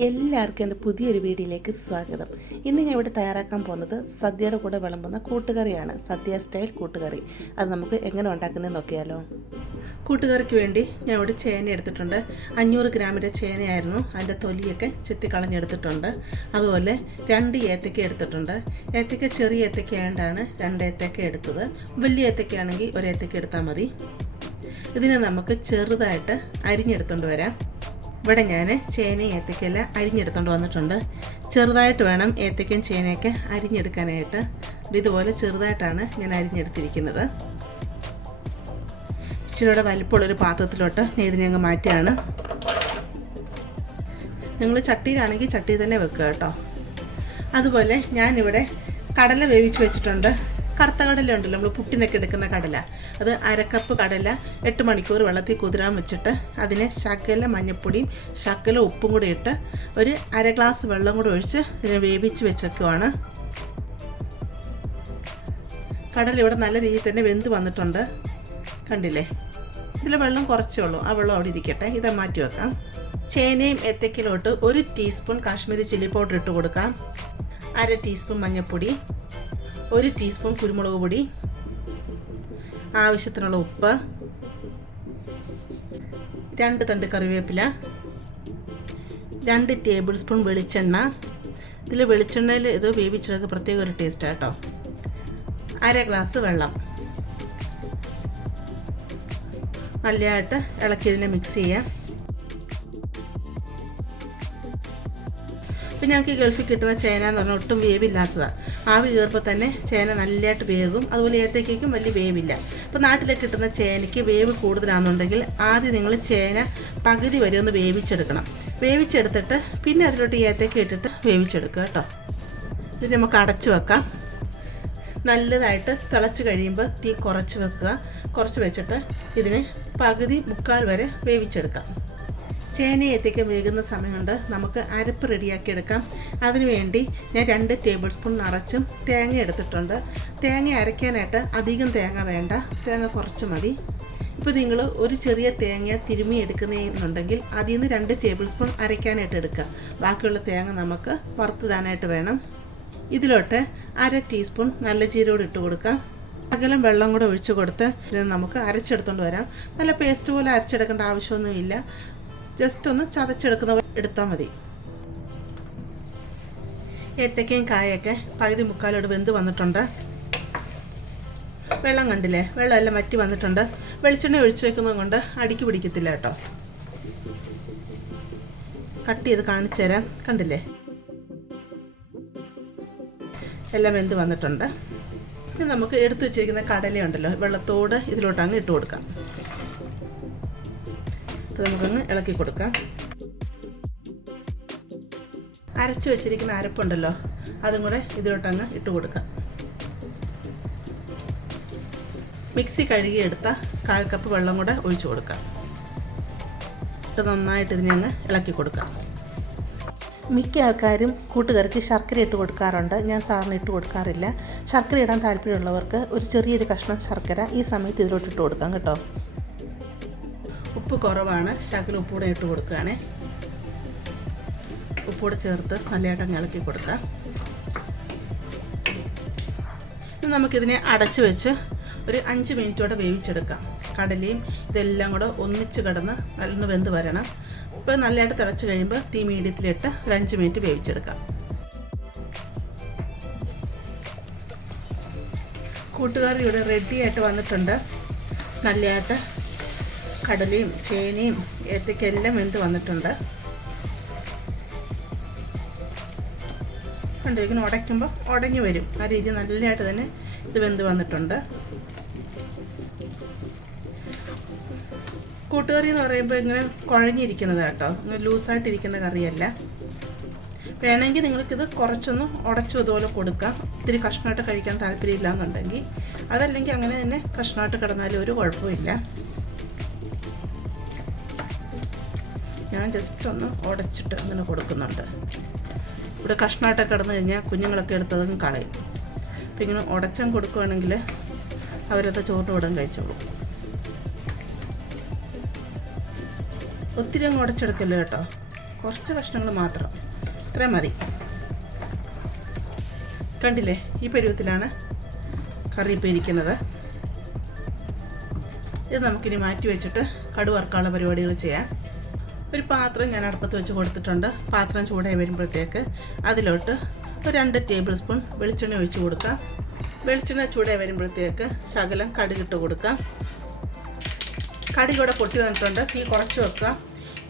എല്ലാവർക്കും എൻ്റെ പുതിയൊരു വീഡിയോയിലേക്ക് സ്വാഗതം. ഇന്ന് ഞാൻ ഇവിടെ തയ്യാറാക്കാൻ പോകുന്നത് സദ്യയുടെ കൂടെ വിളമ്പുന്ന കൂട്ടുകറിയാണ്. സദ്യ സ്റ്റൈൽ കൂട്ടുകറി. അത് നമുക്ക് എങ്ങനെ ഉണ്ടാക്കുന്നതെന്ന് നോക്കിയാലോ. കൂട്ടുകറിക്ക് വേണ്ടി ഞാൻ ഇവിടെ ചേന എടുത്തിട്ടുണ്ട്. 500 ഗ്രാമിൻ്റെ ചേനയായിരുന്നു. അതിൻ്റെ തൊലിയൊക്കെ ചെത്തി കളഞ്ഞെടുത്തിട്ടുണ്ട്. അതുപോലെ 2 ഏത്തക്ക എടുത്തിട്ടുണ്ട്. ഏത്തക്ക ചെറിയ ഏത്തക്ക ആയതുകൊണ്ടാണ് 2 ഏത്തക്ക എടുത്തത്. വലിയ ഏത്തക്കയാണെങ്കിൽ 1 ഏത്തക്ക എടുത്താൽ മതി. ഇതിനെ നമുക്ക് ചെറുതായിട്ട് അരിഞ്ഞെടുത്തുകൊണ്ട് വരാം. ഇവിടെ ഞാൻ ചേനയും ഏത്തക്കയെല്ലാം അരിഞ്ഞെടുത്തുകൊണ്ട് വന്നിട്ടുണ്ട്. ചെറുതായിട്ട് വേണം ഏത്തക്കയും ചേനയൊക്കെ അരിഞ്ഞെടുക്കാനായിട്ട്. ഇതുപോലെ ചെറുതായിട്ടാണ് ഞാൻ അരിഞ്ഞെടുത്തിരിക്കുന്നത്. ഇച്ചിരിയുടെ വലിപ്പമുള്ളൊരു പാത്രത്തിലോട്ട് ഇതിനെ അങ്ങ് മാറ്റുകയാണ്. നിങ്ങൾ ചട്ടിയിലാണെങ്കിൽ ചട്ടി തന്നെ വെക്കുക കേട്ടോ. അതുപോലെ ഞാനിവിടെ കടല വേവിച്ച് വെച്ചിട്ടുണ്ട്. കറുത്ത കടല ഉണ്ടല്ലോ, നമ്മൾ പുട്ടിനൊക്കെ എടുക്കുന്ന കടല. അത് 1/2 കപ്പ് കടല 8 മണിക്കൂർ വെള്ളത്തിൽ കുതിരാൻ വെച്ചിട്ട് അതിനെ ശകല മഞ്ഞൾപ്പൊടിയും ശകല ഉപ്പും കൂടി ഇട്ട് ഒരു 1/2 ഗ്ലാസ് വെള്ളം കൂടി ഒഴിച്ച് ഇതിനെ വേവിച്ച് വെച്ചേക്കുവാണ്. കടല ഇവിടെ നല്ല രീതിയിൽ തന്നെ വെന്ത് വന്നിട്ടുണ്ട്, കണ്ടില്ലേ. ഇതിൽ വെള്ളം കുറച്ചേ ഉള്ളൂ, ആ വെള്ളം അവിടെ ഇരിക്കട്ടെ. ഇത് മാറ്റി വെക്കാം. ചേനയും ഏത്തക്കയിലോട്ട് 1 ടീസ്പൂൺ കാശ്മീരി ചില്ലി പൗഡർ ഇട്ട് കൊടുക്കാം. 1/2 ടീസ്പൂൺ മഞ്ഞൾപ്പൊടി, 1 ടീസ്പൂൺ കുരുമുളക് പൊടി, ആവശ്യത്തിനുള്ള ഉപ്പ്, 2 തണ്ട് കറിവേപ്പില, 2 ടേബിൾ സ്പൂൺ വെളിച്ചെണ്ണ. ഇതിൽ വെളിച്ചെണ്ണയിൽ ഇത് വേവിച്ചെടുക്കുക പ്രത്യേക ഒരു ടേസ്റ്റാണ് കേട്ടോ. 1/2 ഗ്ലാസ് വെള്ളം. നല്ലതായിട്ട് ഇളക്കി ഇതിനെ മിക്സ് ചെയ്യാം. ഇപ്പം ഞങ്ങൾക്ക് ഗൾഫിൽ കിട്ടുന്ന ചേന എന്ന് പറഞ്ഞാൽ ഒട്ടും വേവില്ലാത്തതാണ്. ആവി കയറുമ്പോൾ തന്നെ ചേന നല്ലതായിട്ട് വേകും. അതുപോലെ ഏത്തയ്ക്കും വലിയ വേവില്ല. ഇപ്പോൾ നാട്ടിലേക്ക് കിട്ടുന്ന ചേനയ്ക്ക് വേവ് കൂടുതലാണെന്നുണ്ടെങ്കിൽ ആദ്യം നിങ്ങൾ ചേന പകുതി വരെ ഒന്ന് വേവിച്ചെടുക്കണം. വേവിച്ചെടുത്തിട്ട് പിന്നെ അതിലോട്ട് ഏത്തയ്ക്ക ഇട്ടിട്ട് വേവിച്ചെടുക്കുക കേട്ടോ. ഇത് നമുക്ക് അടച്ചു വെക്കാം. നല്ലതായിട്ട് തിളച്ച് കഴിയുമ്പോൾ തീ കുറച്ച് വെക്കുക. കുറച്ച് വെച്ചിട്ട് ഇതിനെ പകുതി മുക്കാൽ വരെ വേവിച്ചെടുക്കാം. ചേന ഏത്തയ്ക്ക വേകുന്ന സമയം കൊണ്ട് നമുക്ക് അരപ്പ് റെഡിയാക്കി എടുക്കാം. അതിനുവേണ്ടി ഞാൻ 2 ടേബിൾ സ്പൂൺ നിറച്ചും തേങ്ങ എടുത്തിട്ടുണ്ട്. തേങ്ങ അരയ്ക്കാനായിട്ട് അധികം തേങ്ങ വേണ്ട, തേങ്ങ കുറച്ച് മതി. ഇപ്പോൾ നിങ്ങൾ ഒരു ചെറിയ തേങ്ങ തിരുമ്മി എടുക്കുന്നതെന്നുണ്ടെങ്കിൽ അതിൽ നിന്ന് 2 ടേബിൾ സ്പൂൺ അരയ്ക്കാനായിട്ട് എടുക്കുക. ബാക്കിയുള്ള തേങ്ങ നമുക്ക് വറുത്തിടാനായിട്ട് വേണം. ഇതിലോട്ട് 1/2 ടീസ്പൂൺ നല്ല ജീരകം ഇട്ട് കൊടുക്കാം. അകലം വെള്ളം കൂടെ ഒഴിച്ച് കൊടുത്ത് ഇത് നമുക്ക് അരച്ചെടുത്തുകൊണ്ട് വരാം. നല്ല പേസ്റ്റ് പോലെ അരച്ചെടുക്കേണ്ട ആവശ്യമൊന്നുമില്ല. ജസ്റ്റ് ഒന്ന് ചതച്ചെടുക്കുന്ന എടുത്താൽ മതി. ഏത്തക്കയും കായൊക്കെ പകുതി മുക്കാലോട് വെന്ത് വന്നിട്ടുണ്ട്. വെള്ളം കണ്ടില്ലേ, വെള്ളം എല്ലാം വറ്റി വന്നിട്ടുണ്ട്. വെളിച്ചെണ്ണ ഒഴിച്ച് വെക്കുന്നത് കൊണ്ട് അടിക്ക് പിടിക്കത്തില്ല കേട്ടോ. കട്ട് ചെയ്ത് കാണിച്ചു തരാം. കണ്ടില്ലേ, എല്ലാം വെന്ത് വന്നിട്ടുണ്ട്. ഇനി നമുക്ക് എടുത്തു വെച്ചിരിക്കുന്ന കടലയുണ്ടല്ലോ, വെള്ളത്തോട് ഇതിലോട്ട് അങ്ങ് ഇട്ട് കൊടുക്കാം. നമുക്കങ്ങ് ഇളക്കി കൊടുക്കാം. അരച്ച് വെച്ചിരിക്കുന്ന അരപ്പുണ്ടല്ലോ, അതും കൂടെ ഇതിലോട്ടങ്ങ് ഇട്ട് കൊടുക്കാം. മിക്സി കഴുകിയെടുത്ത 1/4 കപ്പ് വെള്ളം കൂടെ ഒഴിച്ചു കൊടുക്കാം. ഇട്ട് നന്നായിട്ട് ഇതിനെ അങ്ങ് ഇളക്കി കൊടുക്കാം. മിക്ക ആൾക്കാരും കൂട്ടുകറിക്ക് ശർക്കര ഇട്ട് കൊടുക്കാറുണ്ട്. ഞാൻ സാറിന് ഇട്ട് കൊടുക്കാറില്ല. ശർക്കര ഇടാൻ താല്പര്യമുള്ളവർക്ക് ഒരു ചെറിയൊരു കഷ്ണം ശർക്കര ഈ സമയത്ത് ഇതിലോട്ട് ഇട്ട് കൊടുക്കാം കേട്ടോ. ഉപ്പ് കുറവാണ്, ശകലം ഉപ്പൂടെ ഇട്ട് കൊടുക്കുകയാണേ. ഉപ്പൂടെ ചേർത്ത് നല്ലതായിട്ട് ഇളക്കി കൊടുക്കാം. ഇനി നമുക്കിതിനെ അടച്ച് വെച്ച് ഒരു 5 മിനിറ്റോടെ വേവിച്ചെടുക്കാം. കടലയും ഇതെല്ലാം കൂടെ ഒന്നിച്ച് കിടന്ന് നല്ലൊന്ന് വെന്ത് വരണം. ഇപ്പോൾ നല്ലതായിട്ട് തിളച്ച് കഴിയുമ്പോൾ തീ മീഡിയത്തിലിട്ട് ഒരു 5 മിനിറ്റ് വേവിച്ചെടുക്കാം. കൂട്ടുകറി ഇവിടെ റെഡിയായിട്ട് വന്നിട്ടുണ്ട്. നല്ലതായിട്ട് കടലയും ചേനയും ഏത്തയ്ക്കെല്ലാം വെന്ത് വന്നിട്ടുണ്ട്. കണ്ടോ, ഇങ്ങനെ ഉടയ്ക്കുമ്പോൾ ഉടഞ്ഞു വരും. ആ രീതി നല്ലതായിട്ട് തന്നെ ഇത് വെന്ത് വന്നിട്ടുണ്ട്. കൂട്ടുകറി എന്ന് പറയുമ്പോൾ ഇങ്ങനെ കുഴഞ്ഞിരിക്കുന്നത് കേട്ടോ, ഇങ്ങനെ ലൂസായിട്ടിരിക്കുന്ന കറിയല്ല. വേണമെങ്കിൽ നിങ്ങൾക്കിത് കുറച്ചൊന്ന് ഉടച്ചു ഇതുപോലെ കൊടുക്കാം. ഇത്തിരി കഷ്ണമായിട്ട് കഴിക്കാൻ താല്പര്യമില്ല എന്നുണ്ടെങ്കിൽ, അതല്ലെങ്കിൽ അങ്ങനെ തന്നെ കഷ്ണമായിട്ട് കിടന്നാലും ഒരു കുഴപ്പമില്ല. ഞാൻ ജസ്റ്റ് ഒന്ന് ഉടച്ചിട്ട് അങ്ങനെ കൊടുക്കുന്നുണ്ട്. ഇവിടെ കഷ്ണമായിട്ടൊക്കെ കിടന്നു കഴിഞ്ഞാൽ കുഞ്ഞുങ്ങളൊക്കെ എടുത്തതും കളയും. അപ്പം ഇങ്ങനെ ഉടച്ചം കൊടുക്കുകയാണെങ്കിൽ അവരത് ചോറിൻ്റെ കൂടെ കഴിച്ചോളും. ഒത്തിരി അങ്ങ് ഉടച്ചെടുക്കല്ലോ കേട്ടോ, കുറച്ച് കഷ്ണങ്ങൾ മാത്രം, ഇത്രയും മതി. കണ്ടില്ലേ, ഈ പരുവത്തിലാണ് കറി ഇപ്പോൾ ഇരിക്കുന്നത്. ഇത് നമുക്കിനി മാറ്റി വെച്ചിട്ട് കടുക് വറുക്കാനുള്ള പരിപാടികൾ ചെയ്യാം. ഒരു പാത്രം ഞാൻ അടുപ്പത്ത് വെച്ച് കൊടുത്തിട്ടുണ്ട്. പാത്രം ചൂടായി വരുമ്പോഴത്തേക്ക് അതിലോട്ട് ഒരു 2 ടേബിൾ സ്പൂൺ വെളിച്ചെണ്ണ ഒഴിച്ച് കൊടുക്കാം. വെളിച്ചെണ്ണ ചൂടായി വരുമ്പോഴത്തേക്ക് ശകലം കടുകിട്ട് കൊടുക്കാം. കടുക് ഇവിടെ പൊട്ടി വന്നിട്ടുണ്ട്. തീ കുറച്ച് വെക്കാം.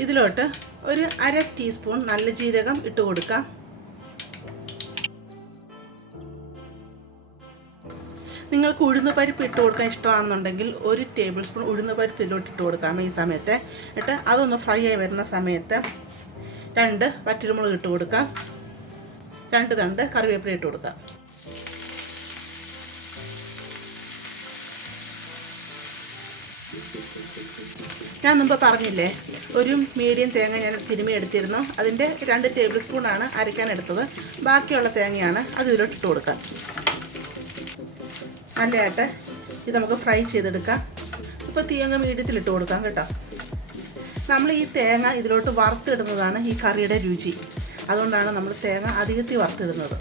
ഇതിലോട്ട് ഒരു 1/2 ടീസ്പൂൺ നല്ല ജീരകം ഇട്ട് കൊടുക്കാം. നിങ്ങൾക്ക് ഉഴുന്നുപരിപ്പ് ഇട്ട് കൊടുക്കാൻ ഇഷ്ടമാണെന്നുണ്ടെങ്കിൽ 1 ടേബിൾ സ്പൂൺ ഉഴുന്നുപരിപ്പ് ഇതിലോട്ട് ഇട്ട് കൊടുക്കാം ഈ സമയത്ത്. എന്നിട്ട് അതൊന്ന് ഫ്രൈ ആയി വരുന്ന സമയത്ത് 2 വറ്റൽമുളക് ഇട്ട് കൊടുക്കാം. 2 തണ്ട് കറിവേപ്പില ഇട്ട് കൊടുക്കാം. ഞാൻ മുമ്പ് പറഞ്ഞില്ലേ, ഒരു മീഡിയം തേങ്ങ ഞാൻ തിരുമ്മി എടുത്തിരുന്നു. അതിൻ്റെ 2 ടേബിൾ സ്പൂണാണ് അരയ്ക്കാൻ എടുത്തത്. ബാക്കിയുള്ള തേങ്ങയാണ് അത് ഇതിലോട്ട് ഇട്ട് കൊടുക്കാം. നല്ലതായിട്ട് ഇത് നമുക്ക് ഫ്രൈ ചെയ്തെടുക്കാം. ഇപ്പോൾ തേങ്ങ മീഡിയത്തിലിട്ട് കൊടുക്കാം കേട്ടോ. നമ്മൾ ഈ തേങ്ങ ഇതിലോട്ട് വറുത്തിടുന്നതാണ് ഈ കറിയുടെ രുചി. അതുകൊണ്ടാണ് നമ്മൾ തേങ്ങ അധികത്തിൽ വറുത്തിടുന്നത്.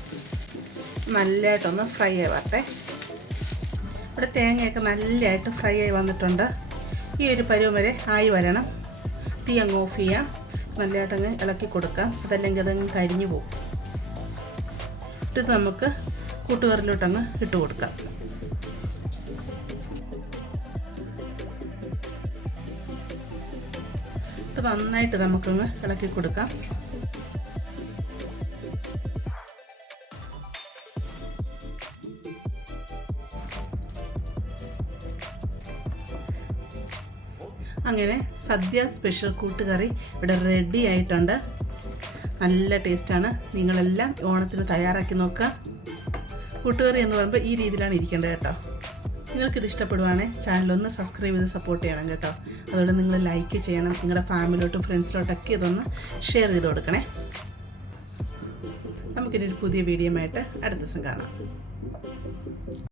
നല്ലതായിട്ടൊന്ന് ഫ്രൈ ആയി വരട്ടെ. ഇവിടെ തേങ്ങയൊക്കെ നല്ലതായിട്ട് ഫ്രൈ ആയി വന്നിട്ടുണ്ട്. ഈ ഒരു പരുവം വരെ ആയി വരണം. തീ അങ്ങ് ഓഫ് ചെയ്യാം. നല്ലതായിട്ടങ്ങ് ഇളക്കി കൊടുക്കാം, അതല്ലെങ്കിൽ അതങ്ങ് കരിഞ്ഞു പോകും. ഇത് നമുക്ക് കൂട്ടുകറിലോട്ടങ്ങ് ഇട്ട് കൊടുക്കാം. ഇത് നന്നായിട്ട് നമുക്കങ്ങ് ഇളക്കി കൊടുക്കാം. അങ്ങനെ സദ്യ സ്പെഷ്യൽ കൂട്ടുകറി ഇവിടെ റെഡി ആയിട്ടുണ്ട്. നല്ല ടേസ്റ്റാണ്. നിങ്ങളെല്ലാം ഓണത്തിന് തയ്യാറാക്കി നോക്കുക. കൂട്ടുകറി എന്ന് പറയുമ്പോൾ ഈ രീതിയിലാണ് ഇരിക്കേണ്ടത് കേട്ടോ. നിങ്ങൾക്കിത് ഇഷ്ടപ്പെടുവാണെങ്കിൽ ചാനലൊന്ന് സബ്സ്ക്രൈബ് ചെയ്ത് സപ്പോർട്ട് ചെയ്യണം കേട്ടോ. അതുകൊണ്ട് നിങ്ങൾ ലൈക്ക് ചെയ്യണം. നിങ്ങളുടെ ഫാമിലിയിലോട്ടും ഫ്രണ്ട്സിലോട്ടൊക്കെ ഇതൊന്ന് ഷെയർ ചെയ്ത് കൊടുക്കണേ. നമുക്കിനി ഒരു പുതിയ വീഡിയോ ആയിട്ട് അടുത്ത ദിവസം കാണാം.